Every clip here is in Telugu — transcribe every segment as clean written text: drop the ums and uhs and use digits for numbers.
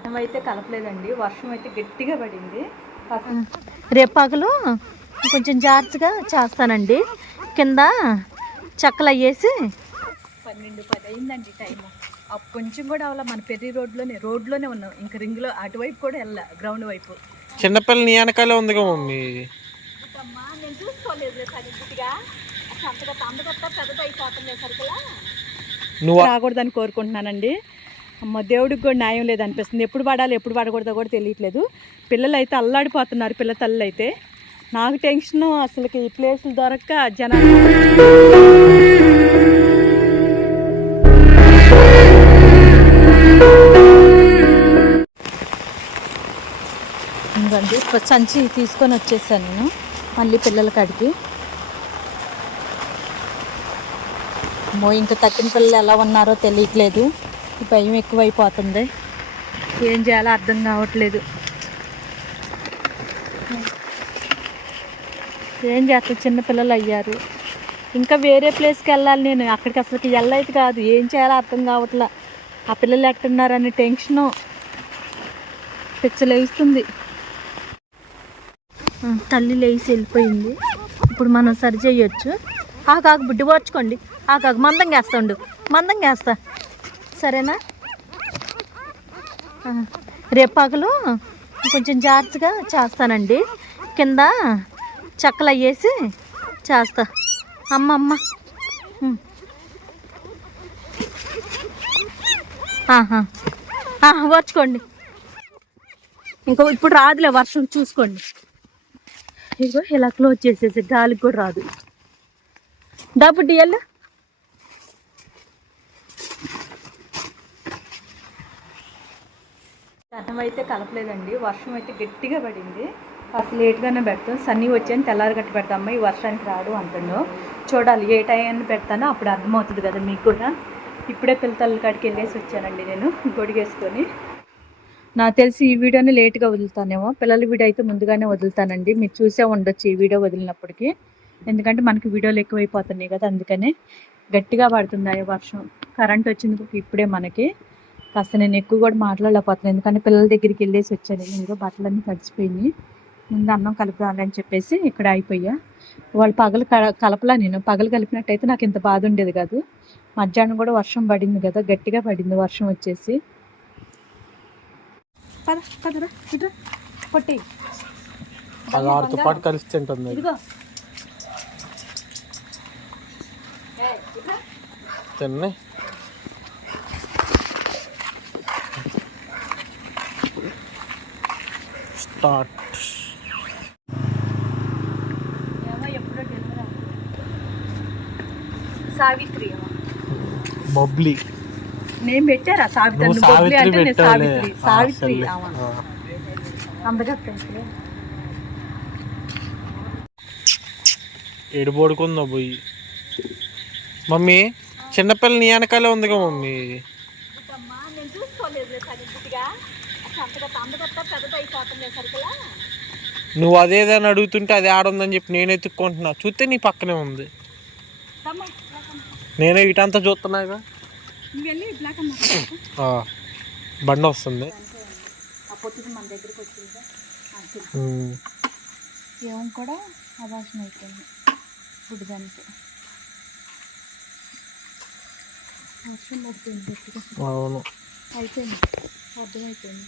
అన్నం అయితే కలపలేదండి, వర్షం అయితే గట్టిగా పడింది. రేపు పగలు కొంచెం జాగ్రత్తగా చేస్తానండి. కింద చెక్కలు అయ్యేసి 12-10 అయిందండి టైము. అప్పుడు కొంచెం కూడా అవ్వాల. మన పెర్రి రోడ్లోనే ఉన్నాం, ఇంకా రింగ్లో అటువైపు కూడా వెళ్ళా, గ్రౌండ్ వైపు. చిన్నపిల్ల నీ వెనకాలే ఉందిగా మమ్మీ. నేను చూసుకోలేదు సరిగ్గా, అసలు అంతగా అందగత్తా పెద్దది అయిపోతుంది సరికలా. నువ్వు రాకూడదని కోరుకుంటున్నానండి. అమ్మ దేవుడికి కూడా న్యాయం లేదనిపిస్తుంది. ఎప్పుడు పడాలి ఎప్పుడు పడకూడదో కూడా తెలియట్లేదు. పిల్లలు అయితే అల్లాడిపోతున్నారు, పిల్ల తల్లు అయితే. నాకు టెన్షను, అసలుకి ఈ ప్లేసులు దొరక్క జనాలు. ఇంకండి సంచి తీసుకొని వచ్చేసాను నేను మళ్ళీ పిల్లల కాడికి. ఇంకా తక్కిన పిల్లలు ఎలా ఉన్నారో తెలియట్లేదు. భయం ఎక్కువైపోతుంది, ఏం చేయాలో అర్థం కావట్లేదు. ఏం చేస్తా, చిన్నపిల్లలు అయ్యారు. ఇంకా వేరే ప్లేస్కి వెళ్ళాలి నేను, అక్కడికి అసలుకి వెళ్ళైతే కాదు. ఏం చేయాలో అర్థం కావట్లా. ఆ పిల్లలు ఎట్టున్నారనే టెన్షను పిచ్చలేస్తుంది. తల్లి లేచి వెళ్ళిపోయింది. ఇప్పుడు మనం సరి చేయొచ్చు. ఆకాకు బుడ్డి పోర్చుకోండి, ఆకాకు మందంగా వేస్తాండు, మందంగా వేస్తా, సరేనా? రేపు పగలు కొంచెం జాగ్రత్తగా చేస్తానండి. కింద చెక్కలు అయ్యేసి చేస్తా. అమ్మ ఓర్చుకోండి. ఇంకో ఇప్పుడు రాదులే వర్షం, చూసుకోండి. ఇదిగో ఇలా క్లోజ్ చేసేసి గాలికి కూడా రాదు. డబ్బుడ్డి ఎల్లు. అన్నం అయితే కలపలేదండి, వర్షం అయితే గట్టిగా పడింది. అసలు లేట్గానే పెడతాం. సన్నీ వచ్చాను తెల్లారి గట్టి పెడతామ్మా, ఈ వర్షానికి రాడు అంటాను. చూడాలి ఏ టైం పెడతానో అప్పుడు అర్థమవుతుంది కదా మీకు కూడా. ఇప్పుడే పిల్లల కాడికి వెళ్ళేసి వచ్చానండి నేను గొడిగేసుకొని. నాకు తెలిసి ఈ వీడియోని లేట్గా వదులుతానేమో, పిల్లల వీడియో అయితే ముందుగానే వదులుతానండి. మీరు చూసే ఉండొచ్చు ఈ వీడియో వదిలినప్పటికీ, ఎందుకంటే మనకి వీడియోలు ఎక్కువైపోతున్నాయి కదా, అందుకనే. గట్టిగా పడుతుంది వర్షం. కరెంట్ వచ్చింది ఇప్పుడే మనకి. కాస్త నేను ఎక్కువ కూడా మాట్లాడలేకపోతున్నాను, ఎందుకంటే పిల్లల దగ్గరికి వెళ్ళేసి వచ్చాను. ఇంకో బట్టలన్నీ తడిచిపోయినాయి. ముందు అన్నం కలుపుదాలని చెప్పేసి ఇక్కడ అయిపోయా. వాళ్ళు పగలు కలపలా. నేను పగలు కలిపినట్టయితే నాకు ఇంత బాధ ఉండేది కాదు. మధ్యాహ్నం కూడా వర్షం పడింది కదా, గట్టిగా పడింది వర్షం వచ్చేసి. పదరా ఇటు పొట్టి వాడితో పాటు కలిసి తింటుంది. ఇదిగో తిన్నాయి. స్టార్ట్. సావిత్రి బబ్లీ నేను పెట్టారా? సావిత్రి అంటే నేను సావిత్రి. సావిత్రి అందగత్తే. ఏడు పడుకుందా పోయి. మమ్మీ చిన్నపిల్ల నీ వెనకాలే ఉందిగా మమ్మీ. నేను చూసుకోలేదు సరిగ్గా, అసలు అంతగా అందగత్తా పెద్దది అయిపోతుంది సరికలా. నువ్వు అదేదని అడుగుతుంటే అది ఆడుందని చెప్పి నేను ఎత్తుక్కుంటున్నా, చూస్తే నీ పక్కనే ఉంది. నేనే ఇటంతా చూస్తున్నాగా. బండి వస్తుంది. మన దగ్గరికి వచ్చిందా ఏం కూడా అభాషణ అయిపోయింది. ఫుడ్ దానికి వర్షం పడుతుంది గట్టిగా. అవును అయిపోయింది, అర్థమైపోయింది.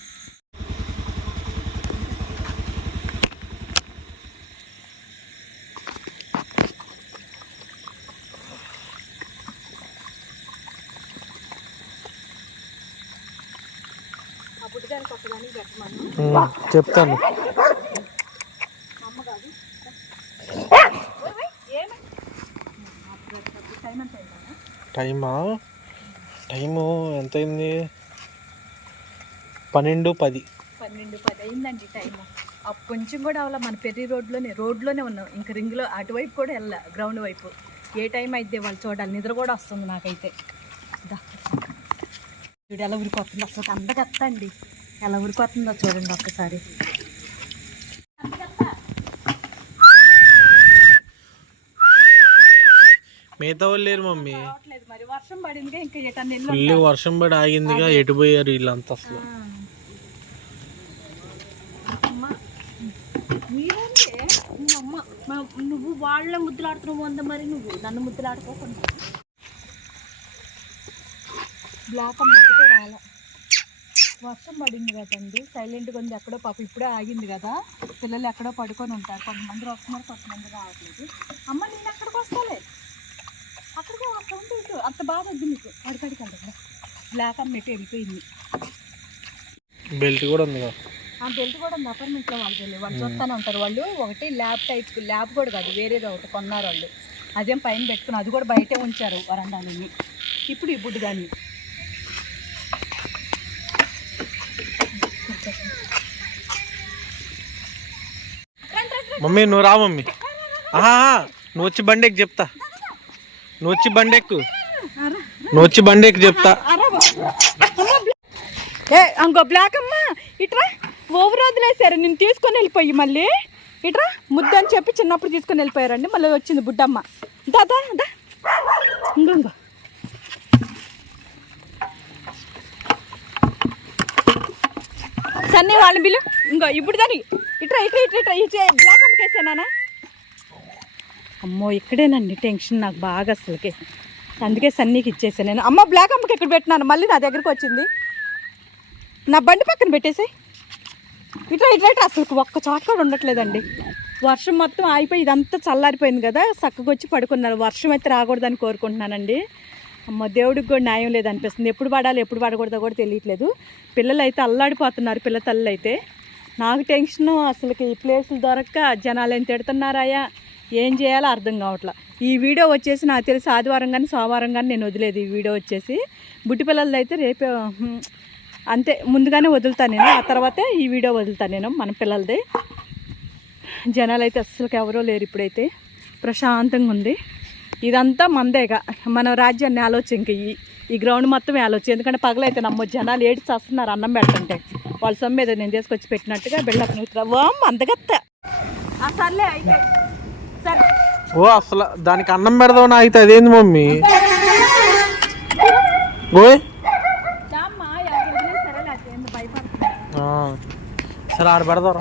చెప్తాను. టైము ఎంతైంది? 12:10 అయిందండి టైము. అప్పుడు కొంచెం కూడా అవ్వాల. మన పెర్రి రోడ్లోనే ఉన్నాం, ఇంకా రింగ్లో అటువైపు కూడా వెళ్ళా, గ్రౌండ్ వైపు. ఏ టైం అయితే వాళ్ళు చూడాలి. నిద్ర కూడా వస్తుంది నాకైతే. చూడు ఎలా ఊరిపోతుంది, అసలు అందగత్తా అండి. ఎలా ఊరిపోతుందో చూడండి ఒక్కసారి. మిగతా వాళ్ళు లేరు మమ్మీ. మరి వర్షం పడిందిగా, ఇంకా ఫుల్ వర్షం పడి ఆగిందిగా. ఎటు పోయారు వీళ్ళంతా అసలు? అమ్మ మీరంటే అమ్మ నువ్వు వాళ్ళ ముద్దులాడుతున్నావు అంద మరి నువ్వు నన్ను ముద్దులాడుకోకుండా బ్లాక్ అమ్మ ఒకటే రాలే. వర్షం పడింది కదండి, సైలెంట్గా ఉంది. ఎక్కడో పాప ఇప్పుడే ఆగింది కదా, పిల్లలు ఎక్కడో పడుకొని ఉంటారు. కొంతమంది వస్తున్నారు, కొంతమంది రావట్లేదు. అమ్మ నేను ఎక్కడికి వస్తాలే, అక్కడికి అక్కడ ఉంటే ఇటు అంత బాగా వద్దు నీకు. అడికడికి వెళ్తా. బ్లాక్ అమ్మ ఇటు వెళ్ళిపోయింది. బెల్ట్ కూడా ఉంది కదా. ఆ బెల్ట్ కూడా ఉంది. అపార్ట్మెంట్లో వాళ్ళు చూస్తూనే ఉంటారు. వాళ్ళు ఒకటి ల్యాబ్ టైప్, ల్యాబ్ కూడా కాదు వేరేది ఒకటి కొన్నారు వాళ్ళు. అదేం పైన పెట్టుకుని అది కూడా బయటే ఉంచారు వరండాలని. ఇప్పుడు ఈ బుడ్డిదాన్ని మమ్మీ నువ్వు రా మమ్మీ. నువ్వు వచ్చి బండెక్కి చెప్తా. నువ్వు వచ్చి బండెక్కి చెప్తా. ఇంకో బ్లాక్ అమ్మ ఇట్రా. ఓవర్ వదిలేసారు, నేను తీసుకొని వెళ్ళిపోయి మళ్ళీ ఇట్రా ముద్దు అని చెప్పి చిన్నప్పుడు తీసుకొని వెళ్ళిపోయారండి. మళ్ళీ వచ్చింది బుడ్డమ్మ. దాదా దా ఇంకో సన్నీ వాళ్ళ బిల్లు. ఇంకో ఇప్పుడు దాన్ని ఇట్రా ఇట్రా ఇట్రా ఇట్రా బ్లాక్ అమ్మకేసానా. అమ్మో ఇక్కడేనండి టెన్షన్ నాకు బాగా అసలుకి. అందుకే సన్నీకి ఇచ్చేసాను నేను. అమ్మ బ్లాక్ అమ్మకి ఎక్కడ పెట్టినాను, మళ్ళీ నా దగ్గరికి వచ్చింది. నా బండి పక్కన పెట్టేసాయి. ఇట్లా ఇట్లా ఇట్లా అసలు ఒక్క చోట కూడా ఉండట్లేదండి. వర్షం మొత్తం ఆగిపోయి ఇదంతా చల్లారిపోయింది కదా, చక్కగా వచ్చి పడుకున్నారు. వర్షం అయితే రాకూడదని కోరుకుంటున్నానండి. అమ్మ దేవుడికి కూడా న్యాయం లేదనిపిస్తుంది. ఎప్పుడు పడాలి ఎప్పుడు పడకూడదో కూడా తెలియట్లేదు. పిల్లలు అయితే అల్లాడిపోతున్నారు, పిల్ల తల్లు అయితే. నాకు టెన్షను అసలుకి. ఈ ప్లేసులు దొరక్క జనాలు ఏం తిడుతున్నారాయా, ఏం చేయాలో అర్థం కావట్లా. ఈ వీడియో వచ్చేసి నాకు తెలిసి ఆదివారం కానీ సోమవారం కానీ నేను వదిలేదు. ఈ వీడియో వచ్చేసి బుట్టి పిల్లలది అయితే రేపే అంతే, ముందుగానే వదులుతాను నేను. ఆ తర్వాతే ఈ వీడియో వదులుతాను నేను మన పిల్లలది. జనాలు అయితే అస్సలు ఎవరో లేరు. ఇప్పుడైతే ప్రశాంతంగా ఉంది. ఇదంతా మందేగా, మన రాజ్యాన్ని ఆలోచన. ఇంక ఈ గ్రౌండ్ మొత్తం ఆలోచన. ఎందుకంటే పగలైతే నమ్మొచ్చు, జనాలు ఏడ్చి చేస్తున్నారు అన్నం పెడుతుంటే. వాళ్ళ సొమ్ము ఏదో నేను తీసుకొచ్చి పెట్టినట్టుగా బిళ్ళకు నూతురా. ఓమ్ అందగత్త. సర్లే అయితే సరే. ఓ అసలు దానికి అన్నం పెడదామని అయితే అదేంది మమ్మీ? ఓయ్ సరే ఆడ పెడదాం.